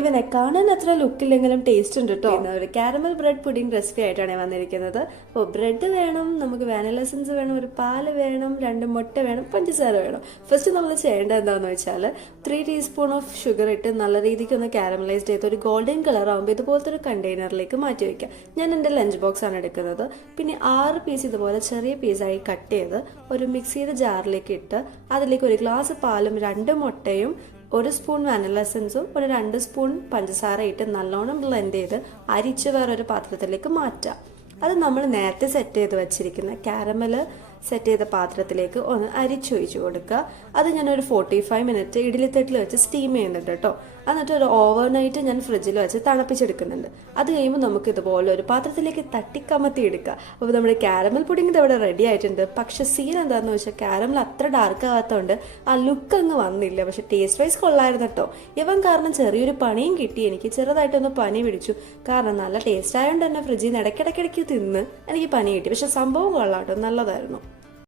ഇവനെ കാണാൻ അത്ര ലുക്കില്ലെങ്കിലും ടേസ്റ്റ് ഉണ്ട് കേട്ടോ. ഒരു കാരമൽ ബ്രെഡ് പുഡിംഗ് റെസിപ്പി ആയിട്ടാണ് വന്നിരിക്കുന്നത്. അപ്പോൾ ബ്രെഡ് വേണം, നമുക്ക് വാനില എസൻസ് വേണം, ഒരു പാല് വേണം, 2 മുട്ട വേണം, പഞ്ചസാര വേണം. ഫസ്റ്റ് നമ്മൾ ചെയ്യേണ്ടത് എന്താണെന്ന് വെച്ചാൽ 3 ടീസ്പൂൺ ഓഫ് ഷുഗർ ഇട്ട് നല്ല രീതിക്ക് ഒന്ന് കാരമലൈസ്ഡ് ചെയ്ത് ഒരു ഗോൾഡൻ കളർ ആകുമ്പോൾ ഇതുപോലത്തെ ഒരു കണ്ടെയ്നറിലേക്ക് മാറ്റി വയ്ക്കാം. ഞാൻ എൻ്റെ ലഞ്ച് ബോക്സ് ആണ് എടുക്കുന്നത്. പിന്നെ 6 പീസ് ഇതുപോലെ ചെറിയ പീസായി കട്ട് ചെയ്ത് ഒരു മിക്സിയുടെ ജാറിലേക്ക് ഇട്ട് അതിലേക്ക് 1 ഗ്ലാസ് പാലും 2 മുട്ടയും 1 സ്പൂൺ വാനില എസൻസും 2 സ്പൂൺ പഞ്ചസാര ഇട്ട് നല്ലോണം ബ്ലെൻഡ് ചെയ്ത് അരിച്ച് വേറൊരു പാത്രത്തിലേക്ക് മാറ്റാം. അത് നമ്മൾ നേരത്തെ സെറ്റ് ചെയ്ത് വെച്ചിരിക്കുന്ന കാരമല് സെറ്റ് ചെയ്ത പാത്രത്തിലേക്ക് ഒന്ന് അരിച്ചൊഴിച്ച് കൊടുക്കുക. അത് ഞാനൊരു 45 മിനിറ്റ് ഇഡ്ഡലിത്തട്ടിൽ വെച്ച് സ്റ്റീം ചെയ്യുന്നുണ്ട് കേട്ടോ. എന്നിട്ട് ഒരു ഓവർനൈറ്റ് ഞാൻ ഫ്രിഡ്ജിൽ വെച്ച് തണുപ്പിച്ചെടുക്കുന്നുണ്ട്. അത് കഴിയുമ്പോൾ നമുക്ക് ഇതുപോലെ ഒരു പാത്രത്തിലേക്ക് തട്ടിക്കമത്തി എടുക്കുക. അപ്പോൾ നമ്മുടെ കാരമൽ പുഡിംഗ് ഇവിടെ റെഡി ആയിട്ടുണ്ട്. പക്ഷെ സീൻ എന്താണെന്ന് വെച്ചാൽ കാരമൽ അത്ര ഡാർക്ക് ആകാത്തതുകൊണ്ട് ആ ലുക്ക് അങ്ങ് വന്നില്ല. പക്ഷെ ടേസ്റ്റ് വൈസ് കൊള്ളായിരുന്നു കേട്ടോ. ഇവൻ കാരണം ചെറിയൊരു പണിയും കിട്ടി. എനിക്ക് ചെറുതായിട്ടൊന്ന് പനി പിടിച്ചു. കാരണം നല്ല ടേസ്റ്റ് ആയതുകൊണ്ട് തന്നെ ഫ്രിഡ്ജിൽ നിന്ന് ഇടയ്ക്കിടയ്ക്ക് തിന്ന് എനിക്ക് പനി കിട്ടി. പക്ഷെ സംഭവം കൊള്ളാട്ടോ, നല്ലതായിരുന്നു.